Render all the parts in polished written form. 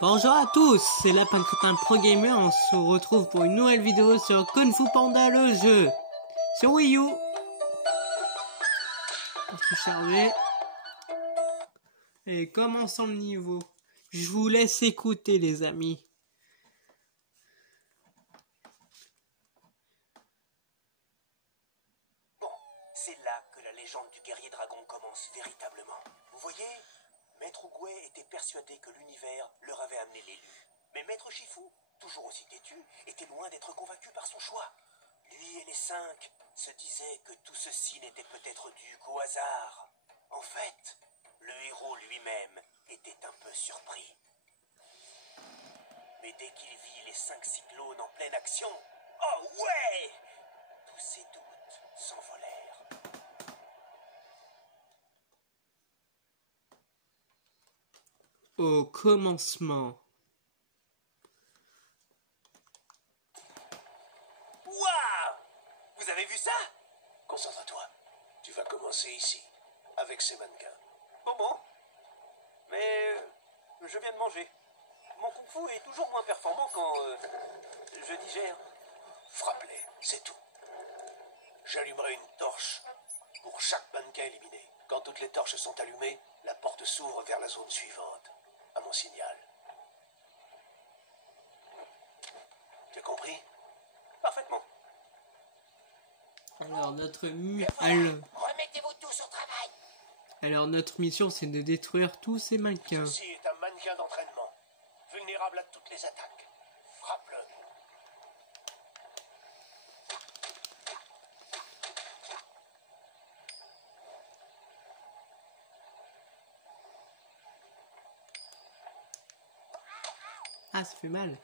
Bonjour à tous, c'est Lapin Crétin Pro Gamer, on se retrouve pour une nouvelle vidéo sur Kung Fu Panda le jeu sur Wii U. Partie chargée. Et commençons le niveau. Je vous laisse écouter les amis. Bon, c'est là que la légende du guerrier dragon commence véritablement. Vous voyez, Maître Oogway était persuadé que l'univers leur avait amené l'élu. Mais Maître Shifu, toujours aussi têtu, était loin d'être convaincu par son choix. Lui et les 5 se disaient que tout ceci n'était peut-être dû qu'au hasard. En fait, le héros lui-même était un peu surpris. Mais dès qu'il vit les 5 cyclones en pleine action, oh ouais! Tous ses doutes s'envolèrent. Au commencement. Waouh! Vous avez vu ça? Concentre-toi. Tu vas commencer ici, avec ces mannequins. Bon. Mais je viens de manger. Mon kung fu est toujours moins performant quand je digère. Frappe-les, c'est tout. J'allumerai une torche pour chaque mannequin éliminé. Quand toutes les torches sont allumées, la porte s'ouvre vers la zone suivante. À mon signal. Tu as compris? Parfaitement. Alors Remettez-vous tous au travail. Alors notre mission c'est de détruire tous ces mannequins. Ceci est un mannequin d'entraînement, vulnérable à toutes les attaques. Frappe-le. Ah, ça fait mal.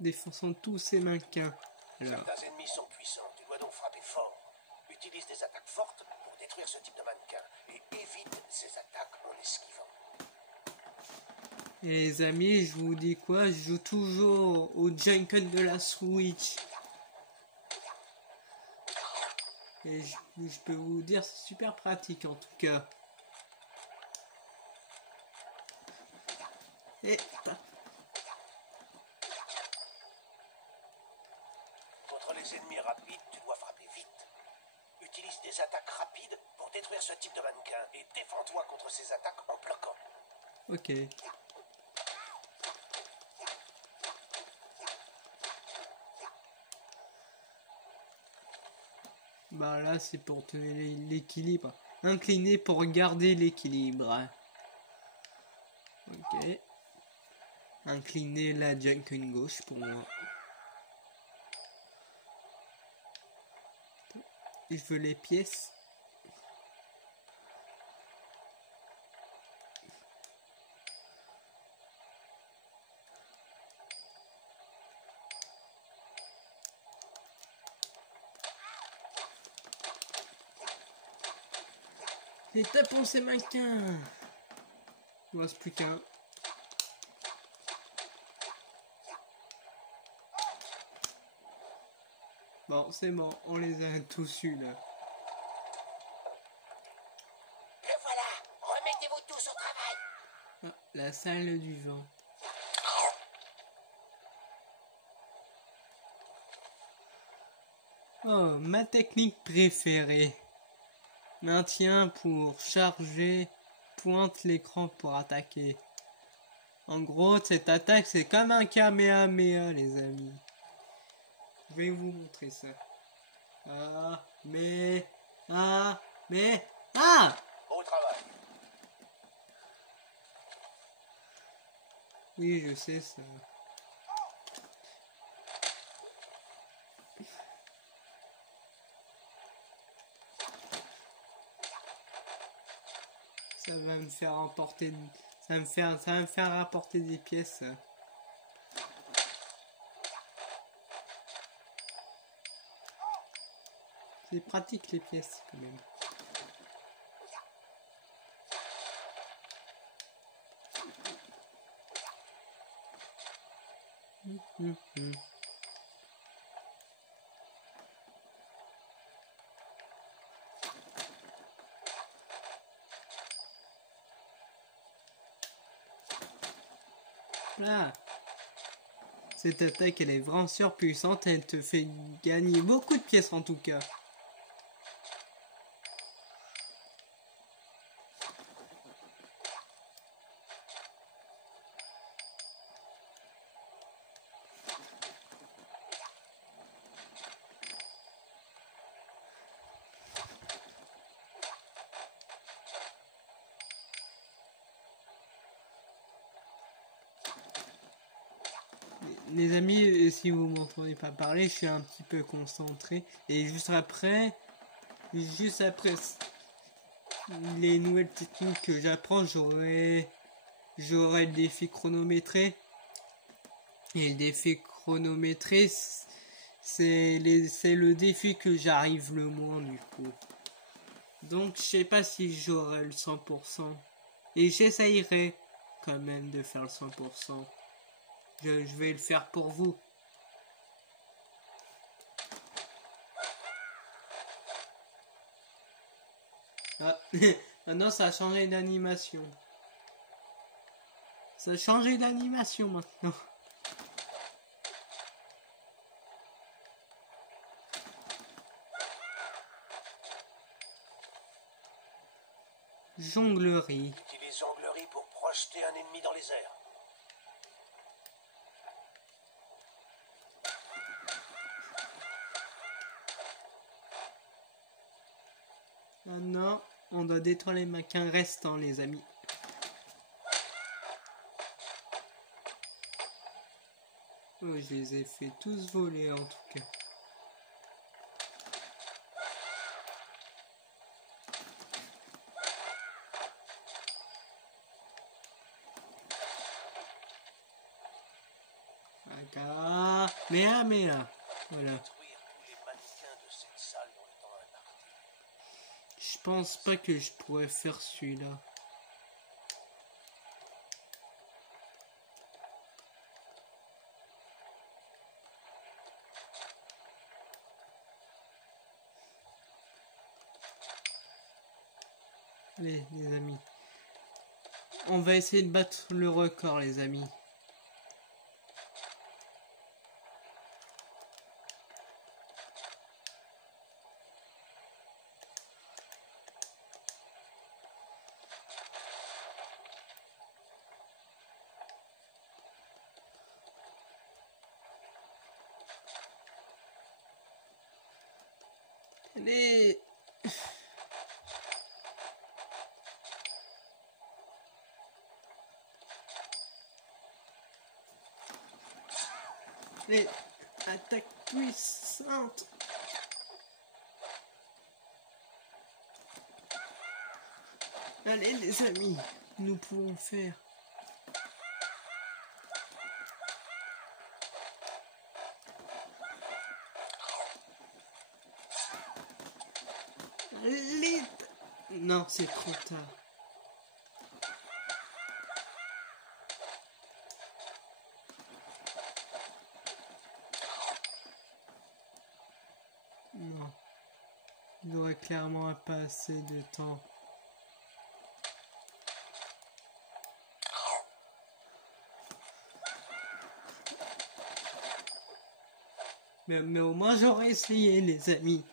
Défonçons tous ces mannequins. Alors. Certains ennemis sont puissants, tu dois donc frapper fort. Utilise des attaques fortes pour détruire ce type de mannequin et évite ces attaques en esquivant. Et les amis, je vous dis quoi? Je joue toujours au Junken de la Switch. Et je peux vous dire, c'est super pratique en tout cas. Et... Contre les ennemis rapides, tu dois frapper vite. Utilise des attaques rapides pour détruire ce type de mannequin et défends-toi contre ces attaques en bloquant. Ok. Bah là c'est pour tenir l'équilibre. Incliné pour garder l'équilibre. Ok. Incliner la Junken gauche pour moi. Je veux les pièces. Et tapons ces mannequins. Il ne reste plus qu'un. Bon, c'est bon, on les a tous eus là. Le voilà, remettez-vous tous au travail. Ah, la salle du vent. Oh, ma technique préférée. Maintien pour charger, pointe l'écran pour attaquer. En gros, cette attaque, c'est comme un Kamehameha, les amis. Je vais vous montrer ça. Ah. Au travail. Oui, je sais ça. Ça va me faire emporter... Ça va me faire rapporter des pièces. C'est pratique les pièces quand même. Là. Cette attaque, elle est vraiment surpuissante. Elle te fait gagner beaucoup de pièces en tout cas. Les amis, si vous m'entendez pas parler, je suis un petit peu concentré. Et juste après les nouvelles techniques que j'apprends, j'aurai le défi chronométré. Et le défi chronométré, c'est le défi que j'arrive le moins du coup. Donc je sais pas si j'aurai le 100%. Et j'essayerai quand même de faire le 100%. Je vais le faire pour vous. Ah, maintenant ça a changé d'animation. Ça a changé d'animation maintenant. Jonglerie. Utilise jonglerie pour projeter un ennemi dans les airs. Maintenant, on doit détruire les maquins restants, les amis. Oh, je les ai fait tous voler en tout cas. D'accord. Mais là. Voilà. Je pense pas que je pourrais faire celui-là. Allez, les amis. On va essayer de battre le record, les amis. Allez. Allez, attaque puissante. Allez les amis, nous pouvons faire. Non, c'est trop tard. Non. Il aurait clairement pas assez de temps. Mais au moins j'aurais essayé, les amis.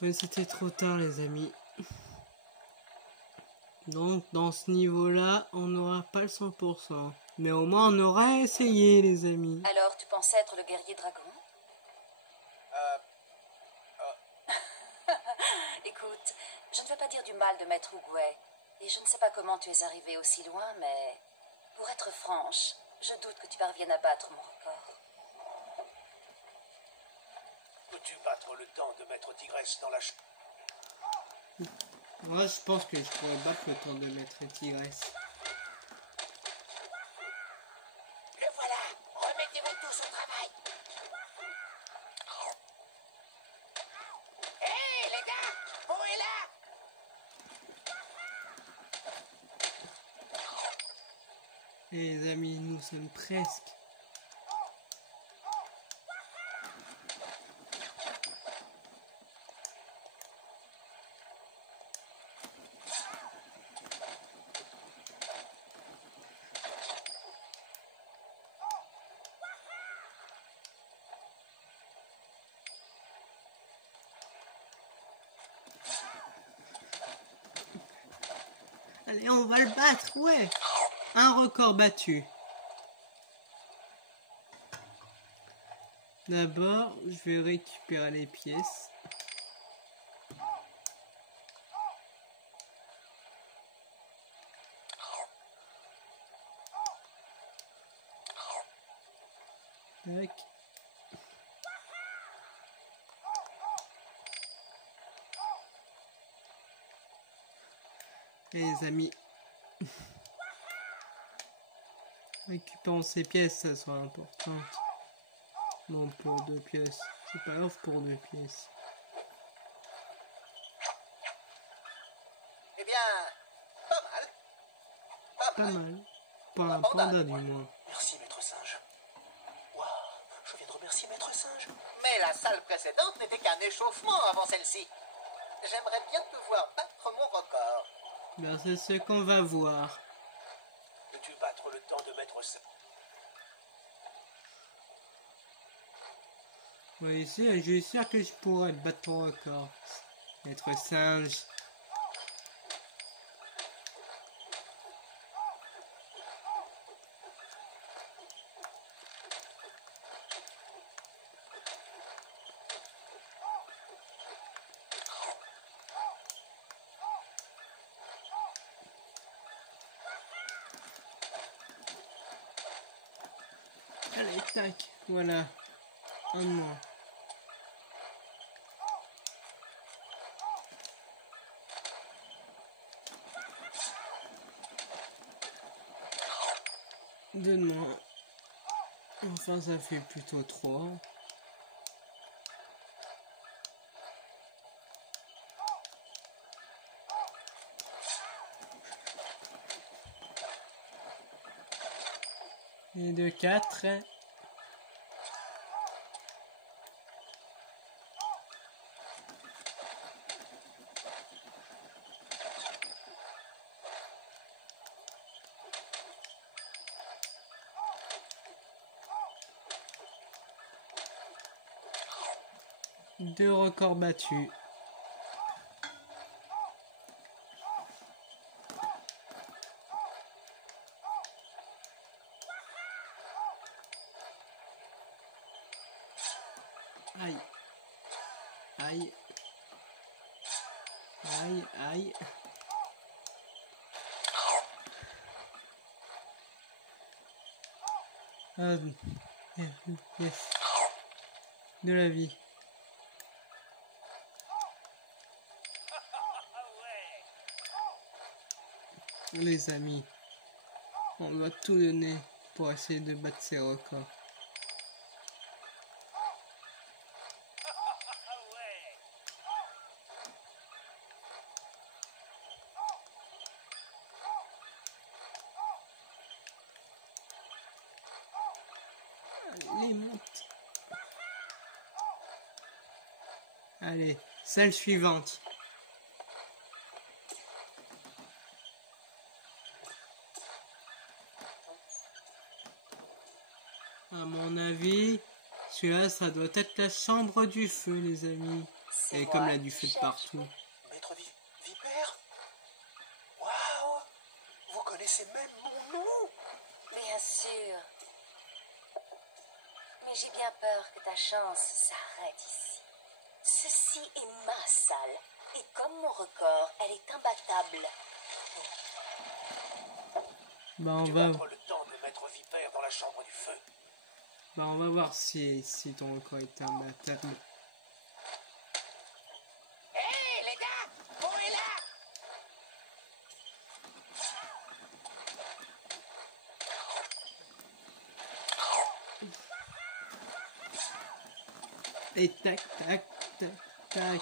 Mais c'était trop tard, les amis. Donc, dans ce niveau-là, on n'aura pas le 100%. Mais au moins, on aura essayé, les amis. Alors, tu pensais être le guerrier dragon? Écoute, je ne veux pas dire du mal de Maître Oogway. Et je ne sais pas comment tu es arrivé aussi loin, mais... Pour être franche, je doute que tu parviennes à battre mon record. Peux-tu battre le temps de Maître Tigresse dans la... Moi, je pense que je pourrais battre le temps de Maître Tigresse. Et voilà, remettez-vous tous au travail. Hé, les gars, Bo est là. Et les amis, nous sommes presque. Allez, on va le battre, ouais. Un record battu. D'abord, je vais récupérer les pièces. Tac. Et les amis, récupérons ces pièces, ça sera important. Non, pour 2 pièces. C'est pas grave pour 2 pièces. Eh bien, pas mal. Pas mal. Pas un panda du moins. Merci, maître singe. Waouh, je viens de remercier maître singe. Mais la salle précédente n'était qu'un échauffement avant celle-ci. J'aimerais bien te voir battre mon record. Ben, c'est ce qu'on va voir. Peux-tu battre le temps de maître singe? Ouais, ici, je suis sûr que je pourrais battre ton record. Être singe. Allez, tac, voilà. Un de moins. Deux de moins. Enfin, ça fait plutôt 3. Et de 4. Deux records battus. Aïe. Aïe. Aïe, aïe. Ah, yes. De la vie. Les amis, on va tout donner pour essayer de battre ces records. Allez, monte. Allez, salle suivante. À mon avis, celui-là, ça doit être la chambre du feu, les amis. Et comme il y a du feu de partout. Maître Vipère? Waouh! Vous connaissez même mon nom? Bien sûr. Mais j'ai bien peur que ta chance s'arrête ici. Ceci est ma salle. Et comme mon record, elle est imbattable. Bah, on Tu va... battre le temps de maître Vipère dans la chambre du feu. Bah, on va voir si ton record est imbattable. Hé, les gars! On est là! Et tac, tac, tac, tac.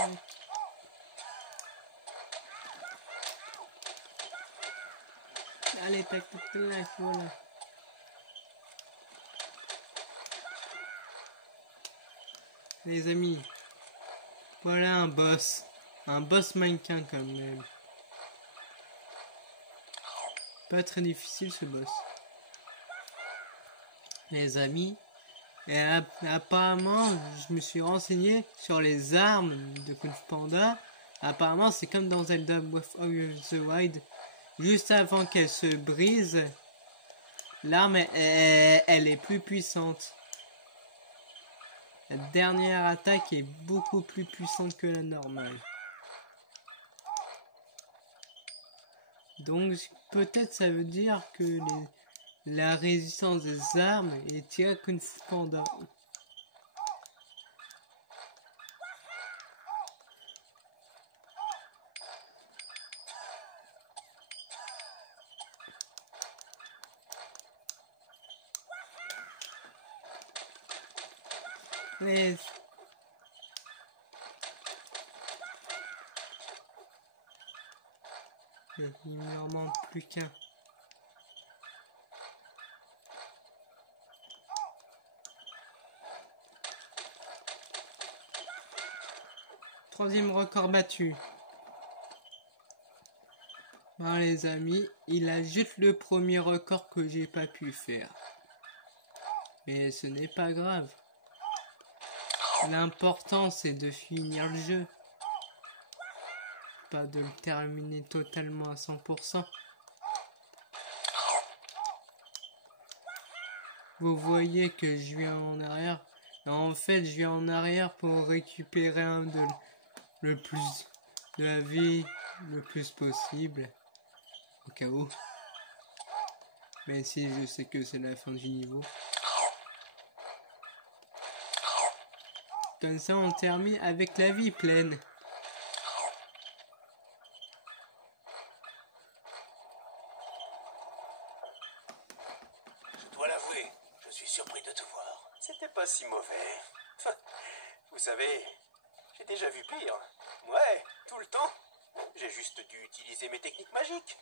attaque. Allez, tac, tac, tac, voilà. Les amis, voilà un boss mannequin quand même. Pas très difficile ce boss. Les amis, et apparemment, je me suis renseigné sur les armes de Kung Fu Panda. Apparemment, c'est comme dans Zelda Breath of the Wild. Juste avant qu'elle se brise, l'arme, elle est plus puissante. La dernière attaque est beaucoup plus puissante que la normale. Donc, peut-être ça veut dire que la résistance des armes est tirée Kung Fu Panda. Mais... il ne en manque plus qu'un. Troisième record battu. Bon, les amis, il a juste le premier record que j'ai pas pu faire. Mais ce n'est pas grave. L'important c'est de finir le jeu. Pas de le terminer totalement à 100%. Vous voyez que je viens en arrière. En fait, je viens en arrière pour récupérer le plus de la vie le plus possible. Au cas où. Mais si je sais que c'est la fin du niveau. Comme ça, on termine avec la vie pleine. Je dois l'avouer, je suis surpris de te voir. C'était pas si mauvais. Vous savez, j'ai déjà vu pire. Ouais, tout le temps. J'ai juste dû utiliser mes techniques magiques.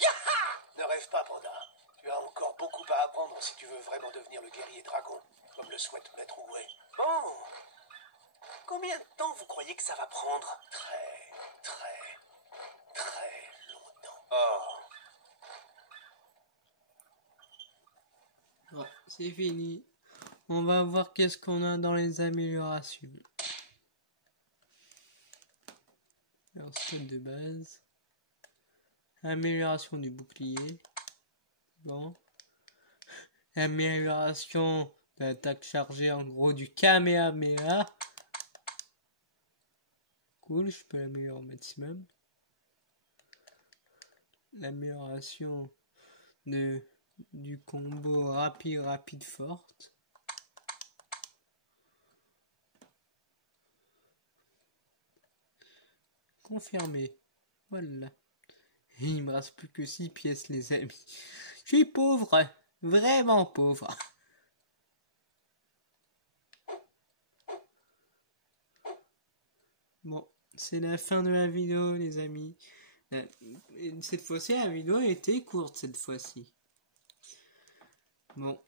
Yaha! Ne rêve pas, Panda. Tu as encore beaucoup à apprendre si tu veux vraiment devenir le guerrier dragon, comme le souhaite Maître Oogway. Bon. Combien de temps vous croyez que ça va prendre? Très longtemps. Oh. Bon, c'est fini. On va voir qu'est-ce qu'on a dans les améliorations. Alors, stade de base. Amélioration du bouclier. Bon. Amélioration de l'attaque chargée, en gros du Kamehameha. Cool, je peux l'améliorer au maximum. L'amélioration du combo rapide forte. Confirmé. Voilà. Et il me reste plus que 6 pièces, les amis. Je suis pauvre. Vraiment pauvre. Bon, c'est la fin de la vidéo, les amis. Cette fois-ci, la vidéo a été courte, cette fois-ci. Bon.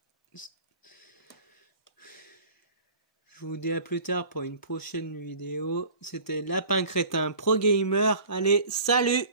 Je vous dis à plus tard pour une prochaine vidéo. C'était Lapin Crétin Pro Gamer. Allez, salut!